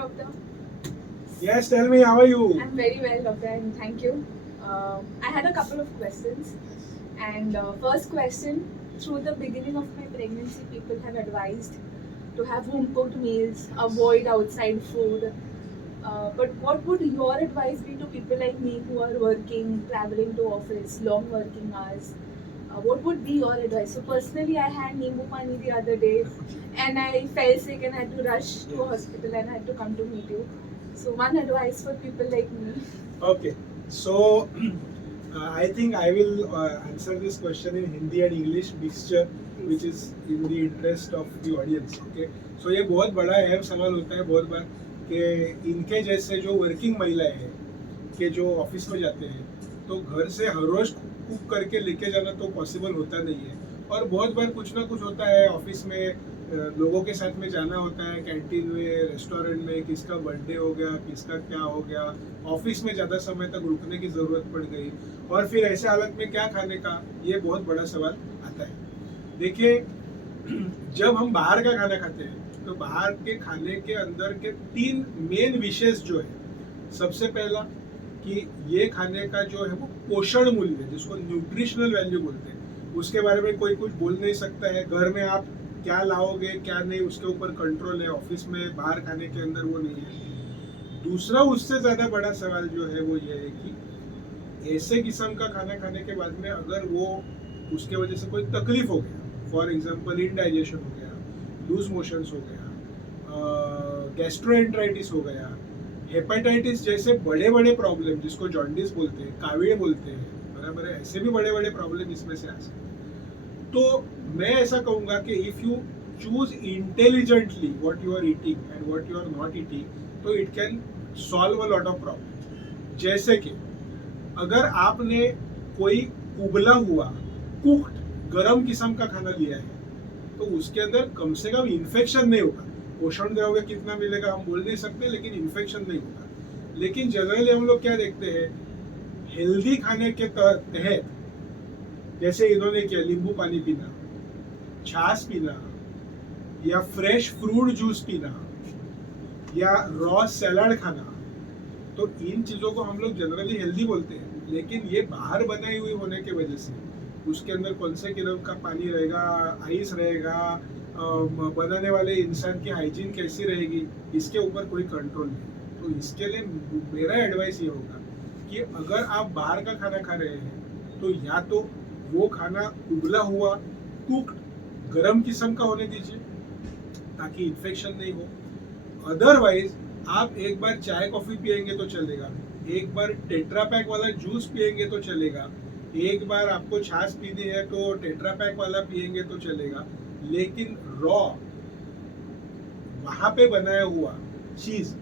doctor. Yes, tell me, how are you? I'm very well, doctor, and thank you. I had a couple of questions. And first question, through the beginning of my pregnancy, people have advised to have home cooked meals, avoid outside food. But what would your advice be to people like me who are working, traveling to office, long working hours? What would be your advice? So personally, I had Nimbu Pani the other day, and I fell sick and had to rush to a hospital and had to come to meet you. So one advice for people like me. Okay, so I think I will answer this question in Hindi and English mixture, which is in the interest of the audience. Okay, so ये बहुत बड़ा अहम सवाल होता है बहुत बार कि इनके जैसे जो वर्किंग महिलाएं हैं कि जो ऑफिस में जाते हैं तो घर से हर रोज कुक करके लेके जाना तो पॉसिबल होता नहीं है और बहुत बार कुछ ना कुछ होता है ऑफिस में लोगों के साथ में जाना होता है कैंटीन में रेस्टोरेंट में किसका बर्थडे हो गया किसका क्या हो गया ऑफिस में ज़्यादा समय तक रुकने की ज़रूरत पड़ गई और फिर ऐसे हालत में क्या खाने का ये बहुत बड़ा सवाल आता है। देखिए जब हम बाहर का खाना खाते हैं तो बाहर के खाने के अंदर के 3 मेन विशेष जो है सबसे पहला कि ये खाने का जो है वो पोषण मूल्य जिसको न्यूट्रिशनल वैल्यू बोलते हैं उसके बारे में कोई कुछ बोल नहीं सकता है। घर में आप क्या लाओगे क्या नहीं उसके ऊपर कंट्रोल है, ऑफिस में बाहर खाने के अंदर वो नहीं है। दूसरा उससे ज़्यादा बड़ा सवाल जो है वो ये है कि ऐसे किस्म का खाना खाने के बाद में अगर वो उसके वजह से कोई तकलीफ हो गया, फॉर एग्जांपल इंडाइजेशन हो गया, लूज मोशंस हो गया, गैस्ट्रोएंटराइटिस हो गया, हेपेटाइटिस जैसे बड़े बड़े प्रॉब्लम जिसको जॉन्डिस बोलते हैं, कावीड़ बोलते हैं, बराबर है, ऐसे भी बड़े बड़े प्रॉब्लम इसमें से आ सकते हैं। तो मैं ऐसा कहूँगा कि if you choose intelligently what you are eating and what you are not eating तो it can solve a lot of problem. जैसे कि अगर आपने कोई उबला हुआ कुक्ड गरम किस्म का खाना लिया है तो उसके अंदर कम से कम इन्फेक्शन नहीं होगा। पोषण द्रव्य कितना मिलेगा हम बोल नहीं सकते लेकिन इन्फेक्शन नहीं होगा। लेकिन जनरली हम लोग क्या देखते हैं हेल्दी खाने के तहत जैसे इन्होंने किया नींबू पानी पीना, छाछ पीना या फ्रेश फ्रूट जूस पीना या रॉ सैलड खाना, तो इन चीज़ों को हम लोग जनरली हेल्दी बोलते हैं लेकिन ये बाहर बनाई हुई होने की वजह से उसके अंदर कौन से किस्म का पानी रहेगा, आइस रहेगा, बनाने वाले इंसान की हाइजीन कैसी रहेगी इसके ऊपर कोई कंट्रोल नहीं। तो इसके लिए मेरा एडवाइस ये होगा कि अगर आप बाहर का खाना खा रहे हैं तो या तो वो खाना उबला हुआ कुक्ड गरम किस्म का होने दीजिए ताकि इन्फेक्शन नहीं हो। अदरवाइज आप एक बार चाय कॉफी पियेंगे तो चलेगा, एक बार टेट्रा पैक वाला जूस पियेंगे तो चलेगा, एक बार आपको छाछ पीनी है तो टेट्रा पैक वाला पियेंगे तो चलेगा, लेकिन रॉ वहां पे बनाया हुआ चीज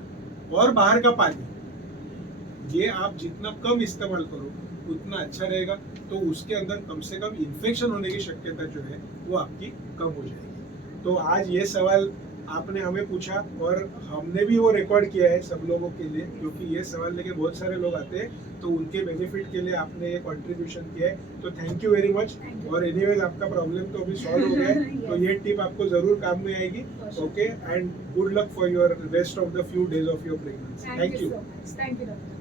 और बाहर का पानी ये आप जितना कम इस्तेमाल करो उतना अच्छा रहेगा। तो उसके अंदर कम से कम इन्फेक्शन होने की शक्यता जो है वो आपकी कम हो जाएगी। तो आज ये सवाल आपने हमें पूछा और हमने भी वो रिकॉर्ड किया है सब लोगों के लिए क्योंकि ये सवाल लेके बहुत सारे लोग आते हैं तो उनके बेनिफिट के लिए आपने ये कंट्रीब्यूशन किया है तो थैंक यू वेरी मच। और एनीवेज आपका प्रॉब्लम तो अभी सॉल्व हो गया है तो ये टिप आपको जरूर काम में आएगी। Okay and good luck for your rest of the few days of your pregnancy. Thank you. Thank you, doctor.